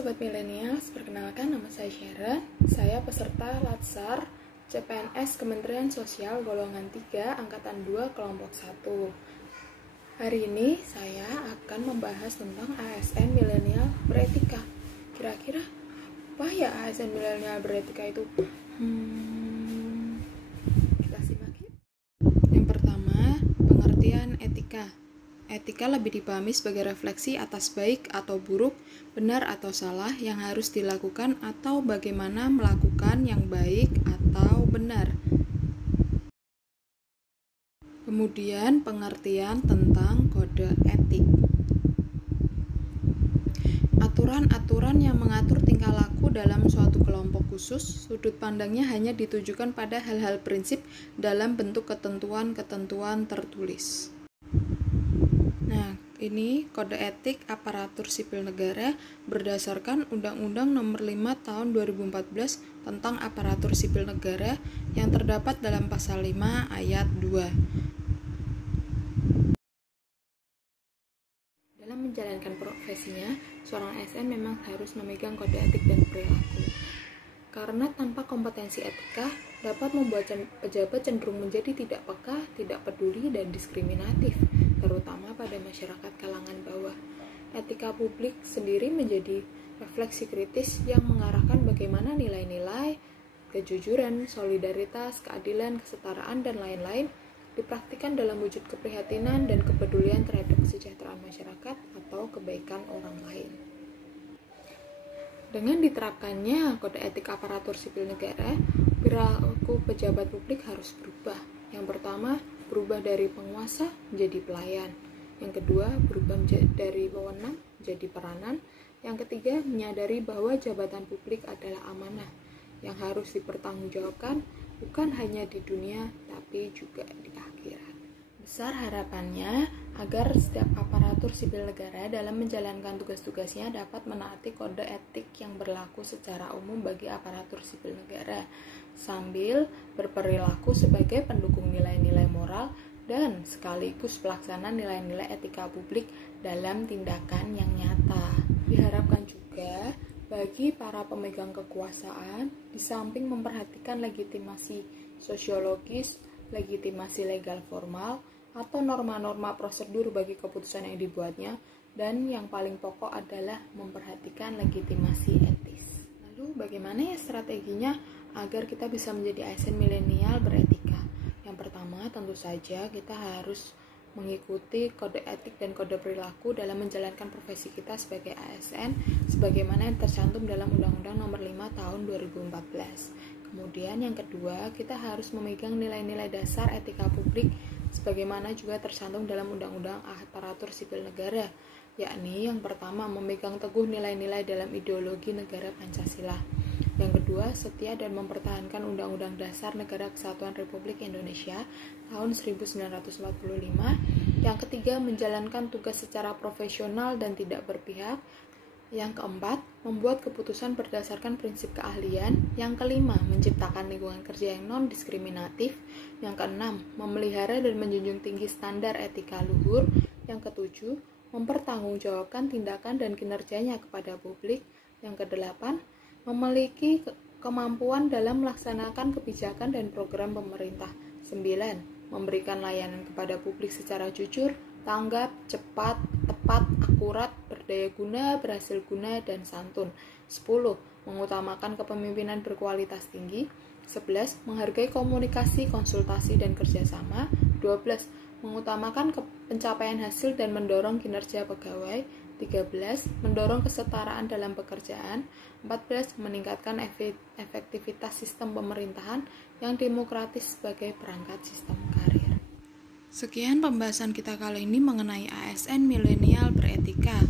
Sobat Milenials, perkenalkan nama saya Sharon. Saya peserta Latsar CPNS Kementerian Sosial golongan 3 Angkatan 2 kelompok 1. Hari ini saya akan membahas tentang ASN Milenial Beretika. Kira-kira apa ya ASN Milenial Beretika itu? Kita simak ya. Yang pertama, pengertian etika. Etika lebih dipahami sebagai refleksi atas baik atau buruk, benar atau salah yang harus dilakukan atau bagaimana melakukan yang baik atau benar. Kemudian pengertian tentang kode etik. Aturan-aturan yang mengatur tingkah laku dalam suatu kelompok khusus, sudut pandangnya hanya ditujukan pada hal-hal prinsip dalam bentuk ketentuan-ketentuan tertulis. Nah, ini kode etik aparatur sipil negara berdasarkan Undang-Undang Nomor 5 Tahun 2014 tentang aparatur sipil negara yang terdapat dalam pasal 5 ayat 2. Dalam menjalankan profesinya, seorang ASN memang harus memegang kode etik dan perilaku. Karena tanpa kompetensi etika dapat membuat pejabat cenderung menjadi tidak peka, tidak peduli, dan diskriminatif, terutama pada masyarakat kalangan bawah. Etika publik sendiri menjadi refleksi kritis yang mengarahkan bagaimana nilai-nilai, kejujuran, solidaritas, keadilan, kesetaraan, dan lain-lain dipraktikkan dalam wujud keprihatinan dan kepedulian terhadap kesejahteraan masyarakat atau kebaikan orang lain. Dengan diterapkannya kode etik aparatur sipil negara, perilaku pejabat publik harus berubah. Yang pertama, berubah dari penguasa menjadi pelayan. Yang kedua, berubah dari wewenang menjadi peranan. Yang ketiga, menyadari bahwa jabatan publik adalah amanah yang harus dipertanggungjawabkan bukan hanya di dunia tapi juga di akhirat. Besar harapannya agar setiap aparatur sipil negara dalam menjalankan tugas-tugasnya dapat menaati kode etik yang berlaku secara umum bagi aparatur sipil negara, sambil berperilaku sebagai pendukung nilai-nilai moral dan sekaligus pelaksana nilai-nilai etika publik dalam tindakan yang nyata. Diharapkan juga bagi para pemegang kekuasaan, di samping memperhatikan legitimasi sosiologis, legitimasi legal formal, atau norma-norma prosedur bagi keputusan yang dibuatnya, dan yang paling pokok adalah memperhatikan legitimasi etis. Lalu bagaimana ya strateginya agar kita bisa menjadi ASN milenial beretika? Yang pertama, tentu saja kita harus mengikuti kode etik dan kode perilaku dalam menjalankan profesi kita sebagai ASN sebagaimana yang tercantum dalam Undang-Undang Nomor 5 Tahun 2014. Kemudian yang kedua, kita harus memegang nilai-nilai dasar etika publik sebagaimana juga tercantum dalam Undang-Undang Aparatur Sipil Negara, yakni yang pertama, memegang teguh nilai-nilai dalam ideologi negara Pancasila. Yang kedua, setia dan mempertahankan Undang-Undang Dasar Negara Kesatuan Republik Indonesia tahun 1945. Yang ketiga, menjalankan tugas secara profesional dan tidak berpihak. Yang keempat, membuat keputusan berdasarkan prinsip keahlian. Yang kelima, menciptakan lingkungan kerja yang non-diskriminatif. Yang keenam, memelihara dan menjunjung tinggi standar etika luhur. Yang ketujuh, mempertanggungjawabkan tindakan dan kinerjanya kepada publik. Yang kedelapan, memiliki kemampuan dalam melaksanakan kebijakan dan program pemerintah. 9. Memberikan layanan kepada publik secara jujur, tanggap, cepat, tepat, akurat, berdaya guna, berhasil guna, dan santun. 10. Mengutamakan kepemimpinan berkualitas tinggi. 11. Menghargai komunikasi, konsultasi, dan kerjasama. 12. Mengutamakan pencapaian hasil dan mendorong kinerja pegawai. 13. Mendorong kesetaraan dalam pekerjaan. 14. Meningkatkan efektivitas sistem pemerintahan yang demokratis sebagai perangkat sistem karir. Sekian pembahasan kita kali ini mengenai ASN milenial beretika.